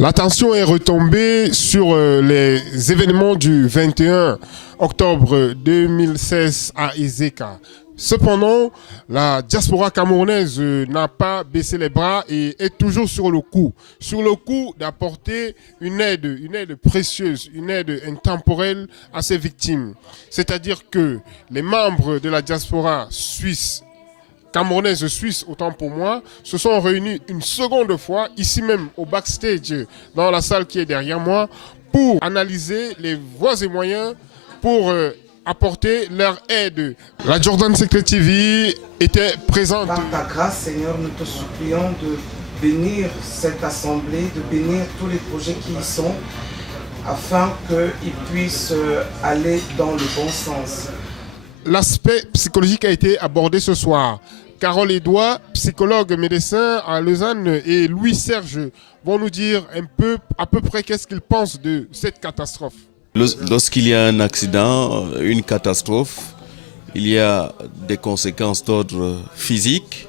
L'attention est retombée sur les événements du 21 octobre 2016 à Ezeka. Cependant, la diaspora camerounaise n'a pas baissé les bras et est toujours sur le coup d'apporter une aide précieuse, une aide intemporelle à ses victimes. C'est-à-dire que les membres de la diaspora suisse, camerounaise suisse, autant pour moi, se sont réunis une seconde fois, ici même au backstage, dans la salle qui est derrière moi, pour analyser les voies et moyens pour apporter leur aide. La Jordan Secret TV était présente. Par ta grâce, Seigneur, nous te supplions de bénir cette assemblée, de bénir tous les projets qui y sont, afin qu'ils puissent aller dans le bon sens. L'aspect psychologique a été abordé ce soir. Carole Edouard, psychologue médecin à Lausanne, et Louis-Serge vont nous dire à peu près qu'est-ce qu'ils pensent de cette catastrophe. Lorsqu'il y a un accident, une catastrophe, il y a des conséquences d'ordre physique,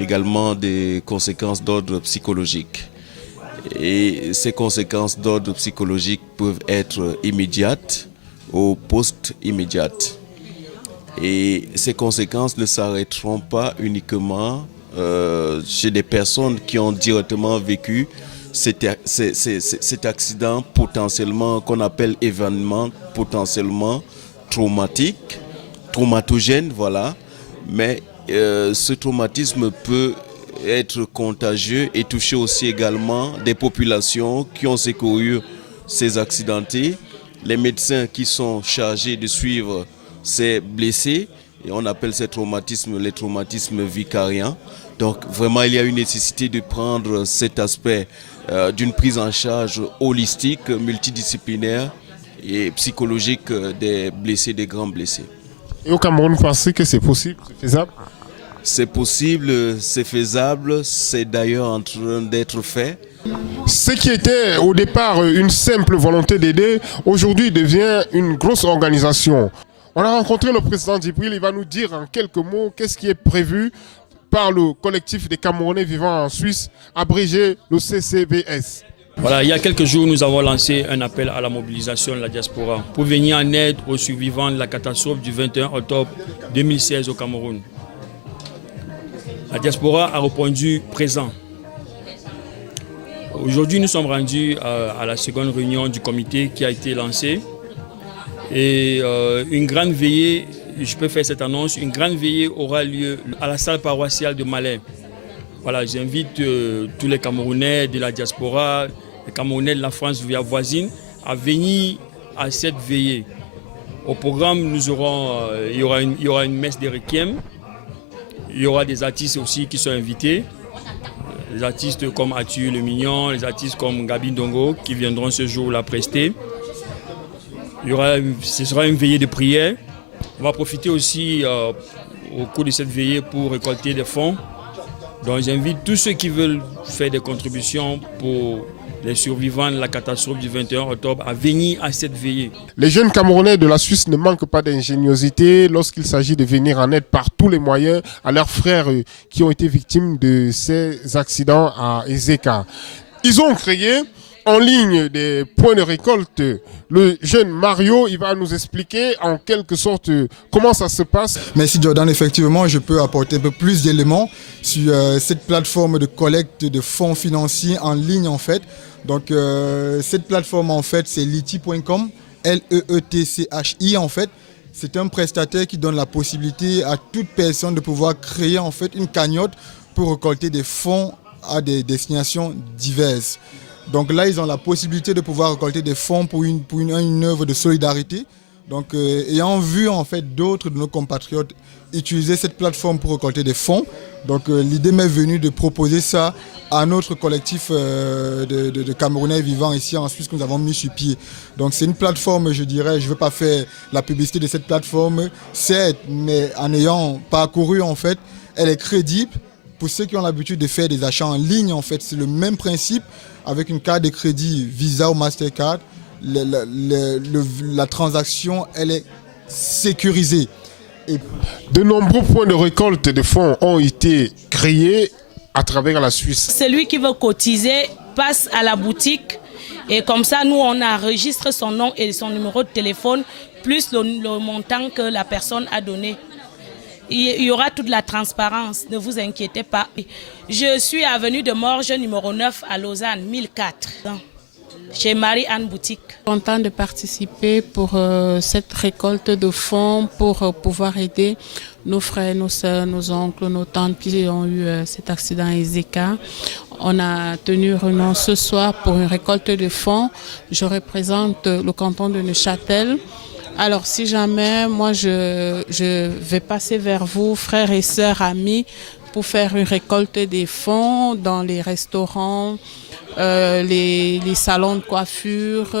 également des conséquences d'ordre psychologique. Et ces conséquences d'ordre psychologique peuvent être immédiates ou post-immédiates. Et ces conséquences ne s'arrêteront pas uniquement chez des personnes qui ont directement vécu cet accident potentiellement, qu'on appelle événement potentiellement traumatogène, voilà. Mais ce traumatisme peut être contagieux et toucher aussi également des populations qui ont secouru ces accidentés, les médecins qui sont chargés de suivre ces blessés, et on appelle ces traumatismes les traumatismes vicariants. Donc vraiment, il y a une nécessité de prendre cet aspect d'une prise en charge holistique, multidisciplinaire et psychologique des blessés, des grands blessés. Et au Cameroun, vous pensez que c'est possible, c'est faisable? C'est possible, c'est faisable, c'est d'ailleurs en train d'être fait. Ce qui était au départ une simple volonté d'aider, aujourd'hui devient une grosse organisation. On a rencontré le président Djibril, il va nous dire en quelques mots qu'est-ce qui est prévu par le collectif des Camerounais vivant en Suisse, abrégé le CCVS. Voilà, il y a quelques jours, nous avons lancé un appel à la mobilisation de la diaspora pour venir en aide aux survivants de la catastrophe du 21 octobre 2016 au Cameroun. La diaspora a répondu présent. Aujourd'hui, nous sommes rendus à la seconde réunion du comité qui a été lancée. Et une grande veillée, je peux faire cette annonce, une grande veillée aura lieu à la salle paroissiale de Malais. Voilà, j'invite tous les Camerounais de la diaspora, les Camerounais de la France voisine, à venir à cette veillée. Au programme, il y aura une messe des requiem, il y aura des artistes aussi qui sont invités, des artistes comme Arthur Le Mignon, les artistes comme Gabi Ndongo qui viendront ce jour-là prester. Ce sera une veillée de prière. On va profiter aussi au cours de cette veillée pour récolter des fonds. Donc j'invite tous ceux qui veulent faire des contributions pour les survivants de la catastrophe du 21 octobre à venir à cette veillée. Les jeunes Camerounais de la Suisse ne manquent pas d'ingéniosité lorsqu'il s'agit de venir en aide par tous les moyens à leurs frères qui ont été victimes de ces accidents à Ezeka. Ils ont créé en ligne des points de récolte. Le jeune Mario, il va nous expliquer en quelque sorte comment ça se passe. Merci Jordan, effectivement, je peux apporter un peu plus d'éléments sur cette plateforme de collecte de fonds financiers en ligne en fait. Donc cette plateforme en fait c'est leti.com, Leetchi en fait. C'est un prestataire qui donne la possibilité à toute personne de pouvoir créer en fait une cagnotte pour récolter des fonds à des destinations diverses. Donc là, ils ont la possibilité de pouvoir récolter des fonds pour une œuvre de solidarité. Donc, ayant vu en fait d'autres de nos compatriotes utiliser cette plateforme pour récolter des fonds, donc l'idée m'est venue de proposer ça à notre collectif de Camerounais vivant ici en Suisse que nous avons mis sur pied. Donc c'est une plateforme, je dirais, je ne veux pas faire la publicité de cette plateforme, certes, mais en ayant parcouru en fait, elle est crédible. Pour ceux qui ont l'habitude de faire des achats en ligne, en fait, c'est le même principe. Avec une carte de crédit Visa ou Mastercard, la transaction, elle est sécurisée. Et de nombreux points de récolte de fonds ont été créés à travers la Suisse. Celui qui veut cotiser passe à la boutique et comme ça, nous, on enregistre son nom et son numéro de téléphone, plus le montant que la personne a donné. Il y aura toute la transparence, ne vous inquiétez pas. Je suis avenue de Morges, numéro 9 à Lausanne, 1004, chez Marie-Anne Boutique. Content de participer pour cette récolte de fonds pour pouvoir aider nos frères, nos sœurs, nos oncles, nos tantes qui ont eu cet accident à Izeka. On a tenu réunion ce soir pour une récolte de fonds. Je représente le canton de Neuchâtel. Alors, si jamais, moi, je vais passer vers vous, frères et sœurs, amis, pour faire une récolte des fonds dans les restaurants, les salons de coiffure.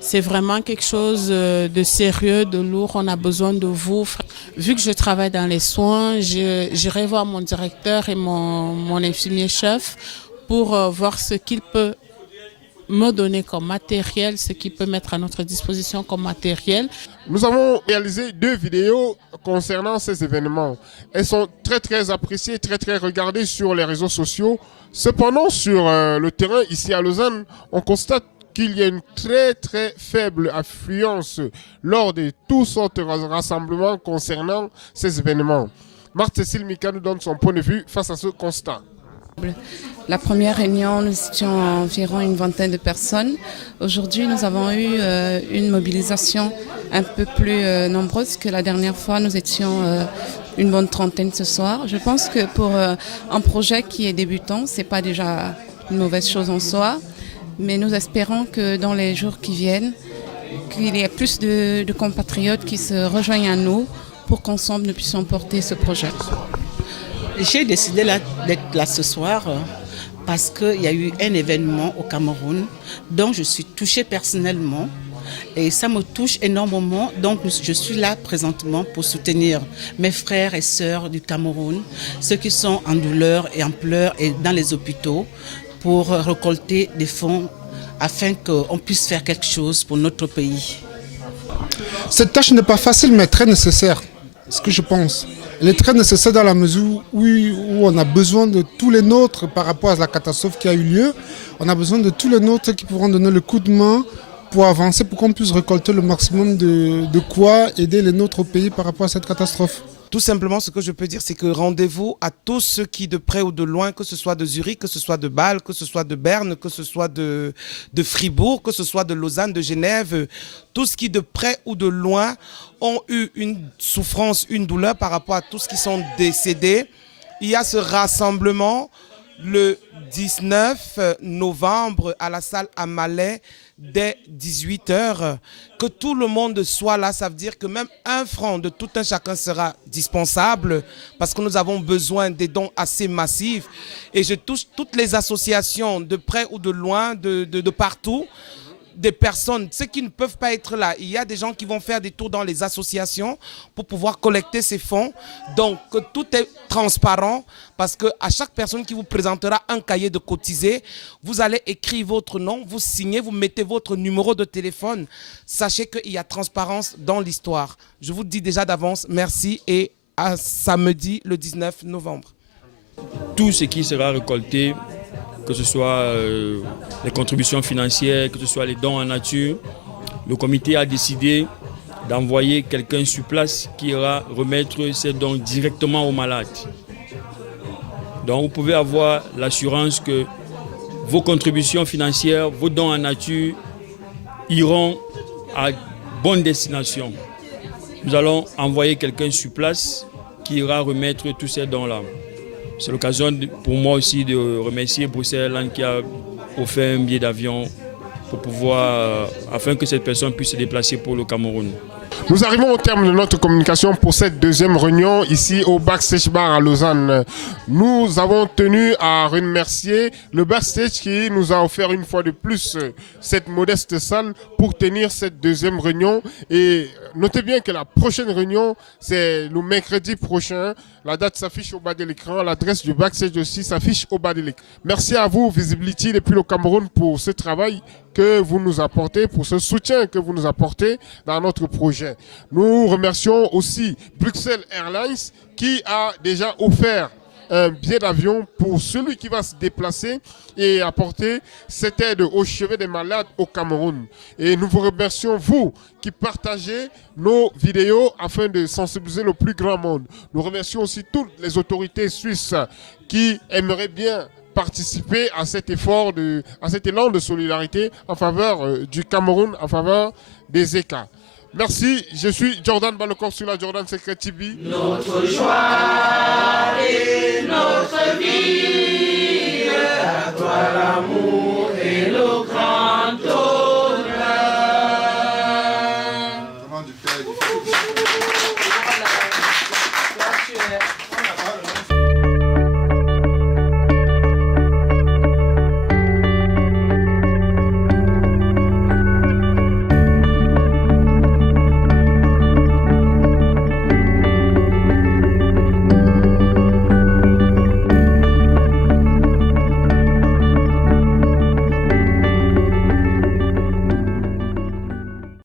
C'est vraiment quelque chose de sérieux, de lourd. On a besoin de vous. Vu que je travaille dans les soins, j'irai voir mon directeur et mon infirmier chef pour voir ce qu'il peut me donner comme matériel, ce qu'il peut mettre à notre disposition comme matériel. Nous avons réalisé 2 vidéos concernant ces événements. Elles sont très appréciées, très regardées sur les réseaux sociaux. Cependant, sur le terrain, ici à Lausanne, on constate qu'il y a une très faible affluence lors de toutes sortes de rassemblements concernant ces événements. Marthe-Cécile Mika nous donne son point de vue face à ce constat. La première réunion, nous étions environ une vingtaine de personnes. Aujourd'hui, nous avons eu une mobilisation un peu plus nombreuse que la dernière fois. Nous étions une bonne trentaine ce soir. Je pense que pour un projet qui est débutant, ce n'est pas déjà une mauvaise chose en soi. Mais nous espérons que dans les jours qui viennent, qu'il y ait plus de compatriotes qui se rejoignent à nous pour qu'ensemble nous puissions porter ce projet. J'ai décidé d'être là ce soir parce qu'il y a eu un événement au Cameroun dont je suis touchée personnellement et ça me touche énormément. Donc je suis là présentement pour soutenir mes frères et sœurs du Cameroun, ceux qui sont en douleur et en pleurs et dans les hôpitaux pour récolter des fonds afin qu'on puisse faire quelque chose pour notre pays. Cette tâche n'est pas facile mais très nécessaire, c'est ce que je pense. Elle est très nécessaire dans la mesure où on a besoin de tous les nôtres par rapport à la catastrophe qui a eu lieu. On a besoin de tous les nôtres qui pourront donner le coup de main pour avancer, pour qu'on puisse récolter le maximum de quoi aider les nôtres au pays par rapport à cette catastrophe. Tout simplement, ce que je peux dire, c'est que rendez-vous à tous ceux qui, de près ou de loin, que ce soit de Zurich, que ce soit de Bâle, que ce soit de Berne, que ce soit de Fribourg, que ce soit de Lausanne, de Genève, tous qui, de près ou de loin, ont eu une souffrance, une douleur par rapport à tous qui sont décédés. Il y a ce rassemblement le 19 novembre à la salle Amalais dès 18h. Que tout le monde soit là, ça veut dire que même 1 franc de tout un chacun sera dispensable parce que nous avons besoin des dons assez massifs. Et je touche toutes les associations de près ou de loin, de partout, des personnes, ceux qui ne peuvent pas être là. Il y a des gens qui vont faire des tours dans les associations pour pouvoir collecter ces fonds. Donc, que tout est transparent parce qu'à chaque personne qui vous présentera un cahier de cotisé, vous allez écrire votre nom, vous signez, vous mettez votre numéro de téléphone. Sachez qu'il y a transparence dans l'histoire. Je vous dis déjà d'avance, merci et à samedi le 19 novembre. Tout ce qui sera récolté, que ce soit les contributions financières, que ce soit les dons en nature, le comité a décidé d'envoyer quelqu'un sur place qui ira remettre ces dons directement aux malades. Donc vous pouvez avoir l'assurance que vos contributions financières, vos dons en nature iront à bonne destination. Nous allons envoyer quelqu'un sur place qui ira remettre tous ces dons-là. C'est l'occasion pour moi aussi de remercier Bruxelles qui a offert un billet d'avion pour pouvoir, afin que cette personne puisse se déplacer pour le Cameroun. Nous arrivons au terme de notre communication pour cette deuxième réunion ici au Backstage Bar à Lausanne. Nous avons tenu à remercier le Backstage qui nous a offert une fois de plus cette modeste salle pour tenir cette deuxième réunion. Et notez bien que la prochaine réunion, c'est le mercredi prochain. La date s'affiche au bas de l'écran. L'adresse du Backstage aussi s'affiche au bas de l'écran. Merci à vous, Visibility depuis le Cameroun, pour ce travail que vous nous apportez, pour ce soutien que vous nous apportez dans notre projet. Nous remercions aussi Bruxelles Airlines qui a déjà offert un billet d'avion pour celui qui va se déplacer et apporter cette aide au chevet des malades au Cameroun. Et nous vous remercions, vous, qui partagez nos vidéos afin de sensibiliser le plus grand monde. Nous remercions aussi toutes les autorités suisses qui aimeraient bien participer à cet effort, à cet élan de solidarité en faveur du Cameroun, en faveur des ECA. Merci, je suis Jordan Balocor sur la Jordan Secret TV. Notre joie et notre vie, à toi l'amour.